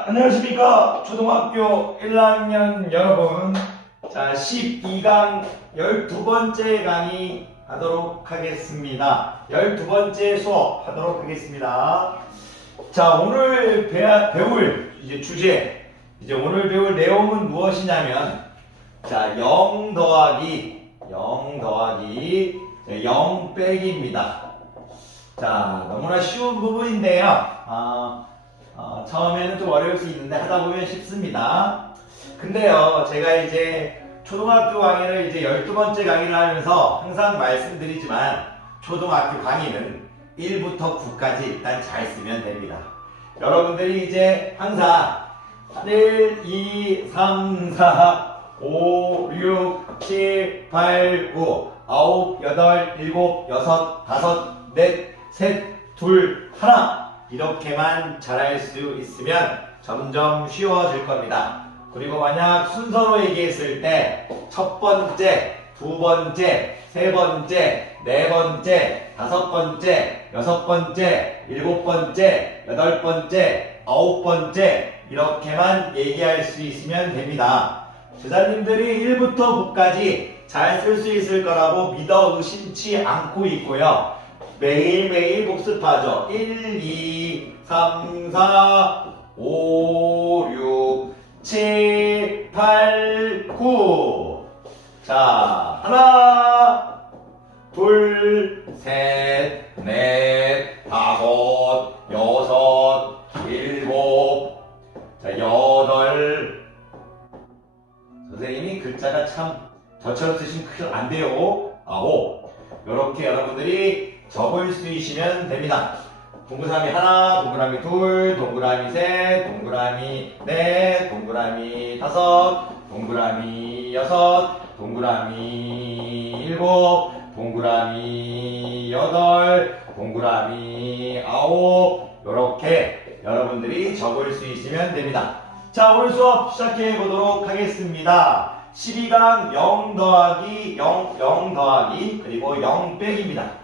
자, 안녕하십니까. 초등학교 1학년 여러분. 자, 12강 12번째 강의 하도록 하겠습니다. 12번째 수업 하도록 하겠습니다. 자, 오늘 배울 주제, 오늘 배울 내용은 무엇이냐면, 자, 0 더하기 0 빼기입니다. 자, 너무나 쉬운 부분인데요. 처음에는 좀 어려울 수 있는데 하다 보면 쉽습니다. 근데요, 제가 이제 초등학교 강의를 이제 12번째 강의를 하면서 항상 말씀드리지만, 초등학교 강의는 1부터 9까지 일단 잘 쓰면 됩니다. 여러분들이 이제 항상 1, 2, 3, 4, 5, 6, 7, 8, 9, 9, 8, 7, 6, 5, 4, 셋, 둘, 하나 이렇게만 잘할 수 있으면 점점 쉬워질 겁니다. 그리고 만약 순서로 얘기했을 때 첫 번째, 두 번째, 세 번째, 네 번째, 다섯 번째, 여섯 번째, 일곱 번째, 여덟 번째, 아홉 번째 이렇게만 얘기할 수 있으면 됩니다. 제자님들이 1부터 9까지 잘 쓸 수 있을 거라고 믿어 의심치 않고 있고요. 매일매일 복습하죠. 1, 2, 3, 4, 5, 6, 7, 8, 9. 자, 하나, 둘, 셋, 넷, 다섯, 여섯, 일곱, 자, 여덟. 선생님이 글자가 참 저처럼 쓰시면 큰일 안 돼요. 아홉. 이렇게 여러분들이 적을 수 있으면 됩니다. 동그라미 하나, 동그라미 둘, 동그라미 셋, 동그라미 넷, 동그라미 다섯, 동그라미 여섯, 동그라미 일곱, 동그라미 여덟, 동그라미 아홉. 이렇게 여러분들이 적을 수 있으면 됩니다. 자, 오늘 수업 시작해 보도록 하겠습니다. 12강 0 더하기 0 더하기 그리고 0 빼기입니다.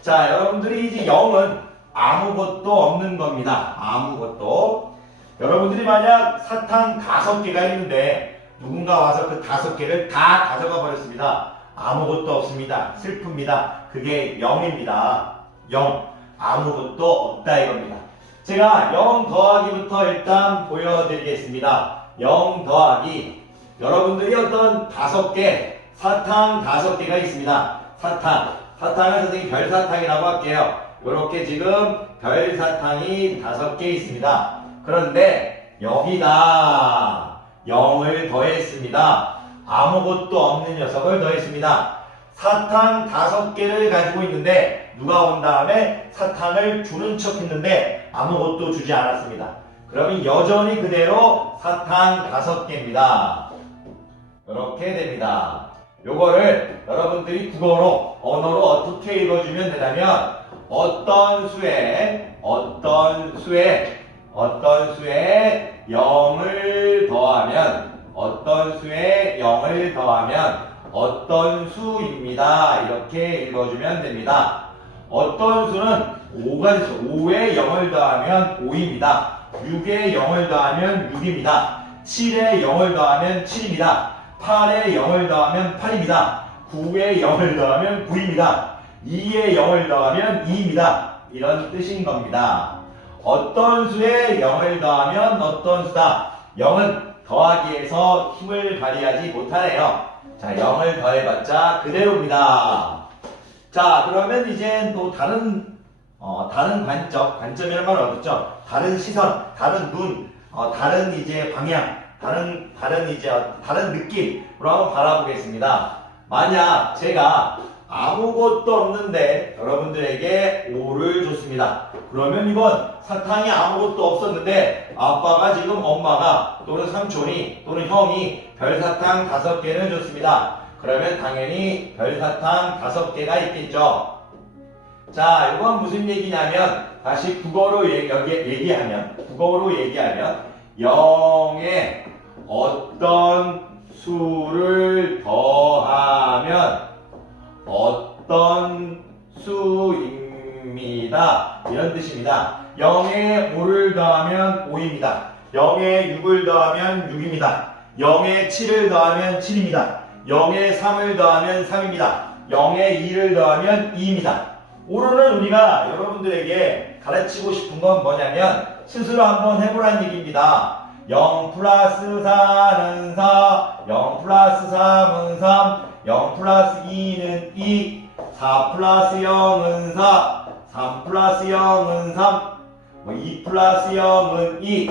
자, 여러분들이 이제 0은 아무것도 없는 겁니다. 아무것도. 여러분들이 만약 사탕 5개가 있는데 누군가 와서 그 5개를 다 가져가 버렸습니다. 아무것도 없습니다. 슬픕니다. 그게 0입니다. 0. 아무것도 없다 이겁니다. 제가 0 더하기부터 일단 보여드리겠습니다. 0 더하기. 여러분들이 어떤 5개, 사탕 5개가 있습니다. 사탕을 선생님이 별사탕이라고 할게요. 이렇게 지금 별사탕이 5개 있습니다. 그런데 여기다 0을 더했습니다. 아무것도 없는 녀석을 더했습니다. 사탕 5개를 가지고 있는데 누가 온 다음에 사탕을 주는 척 했는데 아무것도 주지 않았습니다. 그러면 여전히 그대로 사탕 5개입니다. 이렇게 됩니다. 요거를 여러분들이 국어로, 언어로 어떻게 읽어주면 되냐면 어떤 수에 0을 더하면 어떤 수입니다. 이렇게 읽어주면 됩니다. 어떤 수는 5가 있어. 5에 0을 더하면 5입니다. 6에 0을 더하면 6입니다. 7에 0을 더하면 7입니다. 8에 0을 더하면 8입니다. 9에 0을 더하면 9입니다. 2에 0을 더하면 2입니다. 이런 뜻인 겁니다. 어떤 수에 0을 더하면 어떤 수다. 0은 더하기에서 힘을 발휘하지 못하네요. 자, 0을 더해봤자 그대로입니다. 자, 그러면 이제 또 다른 관점이라는 말은 어떻죠? 다른 시선, 다른 눈, 다른 이제 방향, 다른 느낌으로 한번 바라보겠습니다. 만약 제가 아무것도 없는데 여러분들에게 5를 줬습니다. 그러면 이건 사탕이 아무것도 없었는데 아빠가 지금 엄마가 또는 삼촌이 또는 형이 별사탕 5개를 줬습니다. 그러면 당연히 별사탕 5개가 있겠죠. 자, 이건 무슨 얘기냐면 다시 국어로 얘기하면 0에 어떤 수를 더하면 어떤 수입니다. 이런 뜻입니다. 0에 5를 더하면 5입니다. 0에 6을 더하면 6입니다. 0에 7을 더하면 7입니다. 0에 3을 더하면 3입니다. 0에 2를 더하면 2입니다. 오늘은 우리가 여러분들에게 가르치고 싶은 건 뭐냐면 스스로 한번 해보라는 얘기입니다. 0 플러스 4는 4, 0 플러스 3은 3, 0 플러스 2는 2, 4 플러스 0은 4, 3 플러스 0은 3, 2 플러스 0은 2.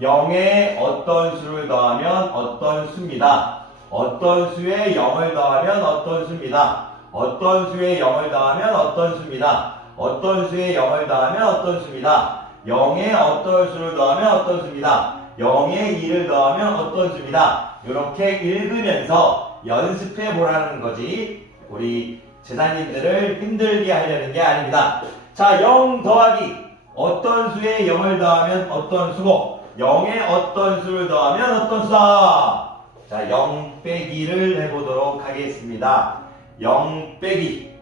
0에 어떤 수를 더하면 어떤 수입니다. 어떤 수에 0을 더하면 어떤 수입니다. 어떤 수에 0을 더하면 어떤 수입니다. 어떤 수에 0을 더하면 어떤 수입니다. 0에 어떤 수를 더하면 어떤 수입니다. 0에 2를 더하면 어떤 수입니다. 이렇게 읽으면서 연습해 보라는 거지 우리 제자님들을 힘들게 하려는 게 아닙니다. 자, 0 더하기 어떤 수에 0을 더하면 어떤 수고 0에 어떤 수를 더하면 어떤 수다. 자, 0 빼기를 해보도록 하겠습니다. 0 빼기.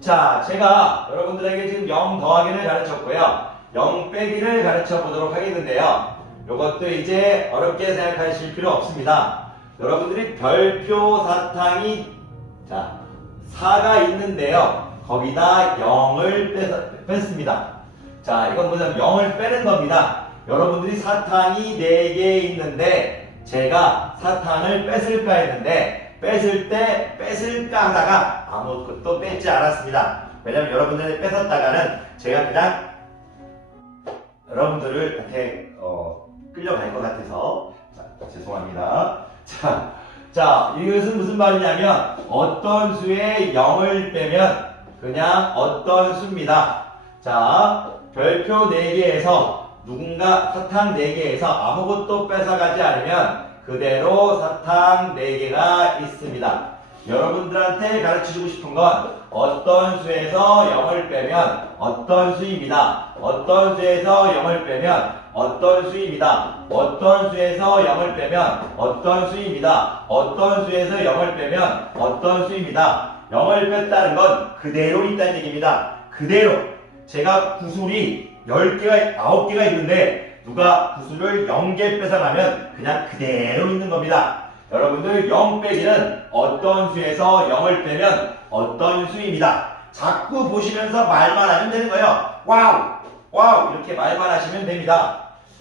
자, 제가 여러분들에게 지금 0 더하기를 가르쳤고요. 0 빼기를 가르쳐 보도록 하겠는데요. 이것도 이제 어렵게 생각하실 필요 없습니다. 여러분들이 별표 사탕이 자 4가 있는데요. 거기다 0을 뺐습니다. 자, 이건 뭐냐면 0을 빼는 겁니다. 여러분들이 사탕이 4개 있는데 제가 사탕을 뺐을까 했는데 뺐을 때 뺐을까 하다가 아무것도 뺐지 않았습니다. 왜냐면 여러분들이 뺏었다가는 제가 그냥 여러분들을 이렇게 끌려갈 것 같아서 죄송합니다. 자, 이것은 무슨 말이냐면 어떤 수에 0을 빼면 그냥 어떤 수입니다. 자, 별표 4개에서 누군가 사탕 4개에서 아무것도 뺏어가지 않으면 그대로 사탕 4개가 있습니다. 여러분들한테 가르치고 싶은 건 어떤 수에서 0을 빼면 어떤 수입니다. 어떤 수에서 0을 빼면 어떤 수입니다. 어떤 수에서 0을 빼면 어떤 수입니다. 어떤 수에서 0을 빼면 어떤 수입니다. 0을 뺐다는 건 그대로 있다는 얘기입니다. 그대로. 제가 구술이 10개가, 9개가 있는데 누가 구술을 0개 뺏어가면 그냥 그대로 있는 겁니다. 여러분들 0 빼기는 어떤 수에서 0을 빼면 어떤 수입니다. 자꾸 보시면서 말만 하면 되는 거예요. 와우! 와우! 이렇게 말만 하시면 됩니다.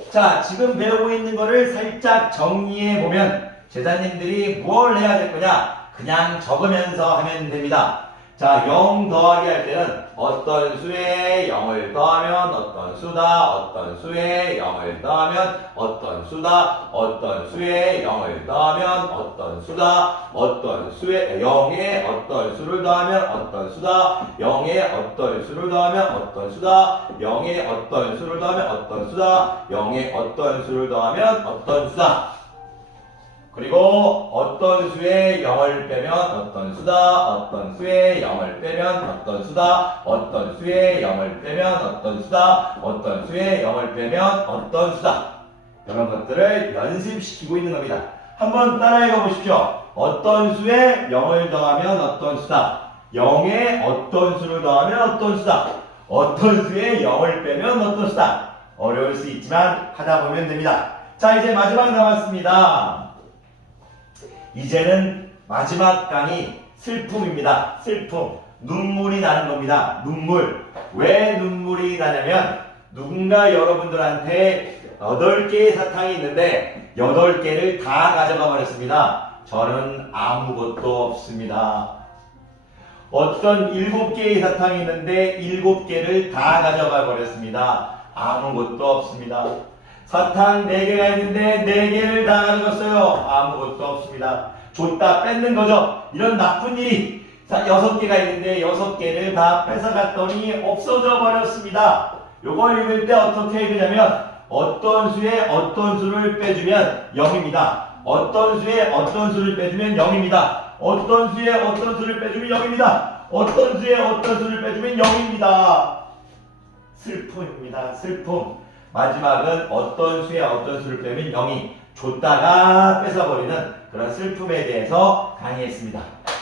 자, 지금 배우고 있는 거를 살짝 정리해 보면 제자님들이 뭘 해야 될 거냐? 그냥 적으면서 하면 됩니다. 자, 0 더하기 할 때는 어떤 수에 0을 더하면 어떤 수다, 어떤 수에 0을 더하면 어떤 수다, 어떤 수에 0을 더하면 어떤 수다, 어떤 수에 0에 어떤 수를 더하면 어떤 수다, 0에 어떤 수를 더하면 어떤 수다, 0에 어떤 수를 더하면 어떤 수다, 0에 어떤 수를 더하면 어떤 수다. 그리고 어떤 수에 0을 빼면 어떤 수다, 어떤 수에 0을 빼면 어떤 수다, 어떤 수에 0을 빼면 어떤 수다, 어떤 수에 0을 빼면 어떤 수다. 이런 것들을 연습시키고 있는 겁니다. 한번 따라해 보십시오. 어떤 수에 0을 더하면 어떤 수다. 0에 어떤 수를 더하면 어떤 수다. 어떤 수에 0을 빼면 어떤 수다. 어려울 수 있지만 하다 보면 됩니다. 자, 이제 마지막 남았습니다. 이제는 마지막 강의 슬픔입니다. 슬픔. 눈물이 나는 겁니다. 눈물. 왜 눈물이 나냐면 누군가 여러분들한테 8개의 사탕이 있는데 8개를 다 가져가 버렸습니다. 저는 아무것도 없습니다. 어떤 7개의 사탕이 있는데 7개를 다 가져가 버렸습니다. 아무것도 없습니다. 사탕 4개가 있는데 4개를 다 가져갔어요. 아무것도 없습니다. 줬다 뺏는 거죠. 이런 나쁜 일이 6개가 있는데 6개를 다 뺏어갔더니 없어져 버렸습니다. 요걸 읽을 때 어떻게 읽으냐면 어떤 수에 어떤 수를 빼주면 0입니다. 어떤 수에 어떤 수를 빼주면 0입니다. 어떤 수에 어떤 수를 빼주면 0입니다. 어떤 수에 어떤 수를 빼주면 0입니다. 슬픔입니다. 슬픔. 마지막은 어떤 수에 어떤 수를 빼면 0이 줬다가 뺏어버리는 그런 슬픔에 대해서 강의했습니다.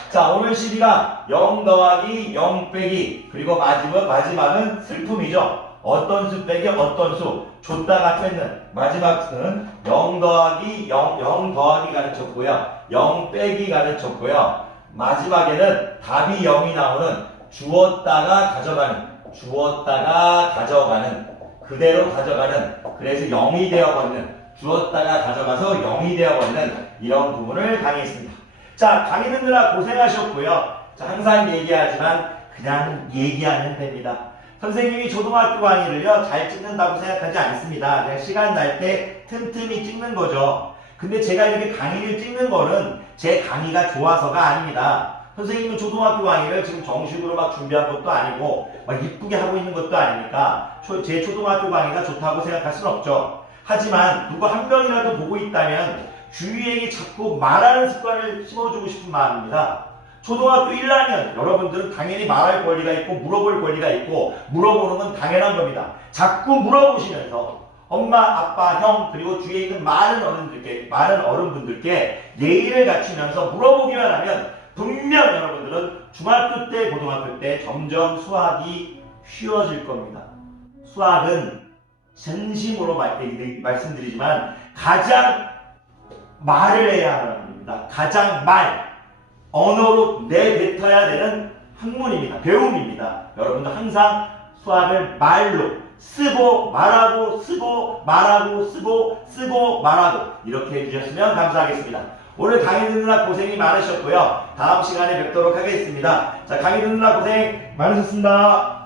자, 오늘 시리가 0 더하기 0 빼기 그리고 마지막은 슬픔이죠. 어떤 수 빼기 어떤 수 줬다가 뺐는 마지막 수는 0 더하기 0 더하기 가르쳤고요. 0 빼기 가르쳤고요. 마지막에는 답이 0이 나오는 주었다가 가져가는 그대로 가져가는 그래서 0이 되어버리는 주었다가 가져가서 0이 되어버리는 이런 부분을 강의했습니다. 자, 강의 듣느라 고생하셨고요. 자, 항상 얘기하지만 그냥 얘기하면 됩니다. 선생님이 초등학교 강의를요 잘 찍는다고 생각하지 않습니다. 그냥 시간 날 때 틈틈이 찍는 거죠. 근데 제가 이렇게 강의를 찍는 거는 제 강의가 좋아서가 아닙니다. 선생님은 초등학교 강의를 지금 정식으로 막 준비한 것도 아니고 막 이쁘게 하고 있는 것도 아니니까 제 초등학교 강의가 좋다고 생각할 수는 없죠. 하지만 누구 한 명이라도 보고 있다면 주위에게 자꾸 말하는 습관을 심어주고 싶은 마음입니다. 초등학교 1학년 여러분들은 당연히 말할 권리가 있고 물어볼 권리가 있고 물어보는 건 당연한 겁니다. 자꾸 물어보시면서 엄마, 아빠, 형 그리고 주위에 있는 많은 어른분들께 예의를 갖추면서 물어보기만 하면 분명 여러분들은 중학교 때, 고등학교 때 점점 수학이 쉬워질 겁니다. 수학은 진심으로 말씀드리지만 가장 말을 해야 하는 겁니다. 가장 언어로 내뱉어야 되는 학문입니다. 배움입니다. 여러분들 항상 수학을 말로 쓰고 말하고 쓰고 말하고 쓰고 말하고 이렇게 해주셨으면 감사하겠습니다. 오늘 강의 듣느라 고생이 많으셨고요. 다음 시간에 뵙도록 하겠습니다. 자, 강의 듣느라 고생 많으셨습니다.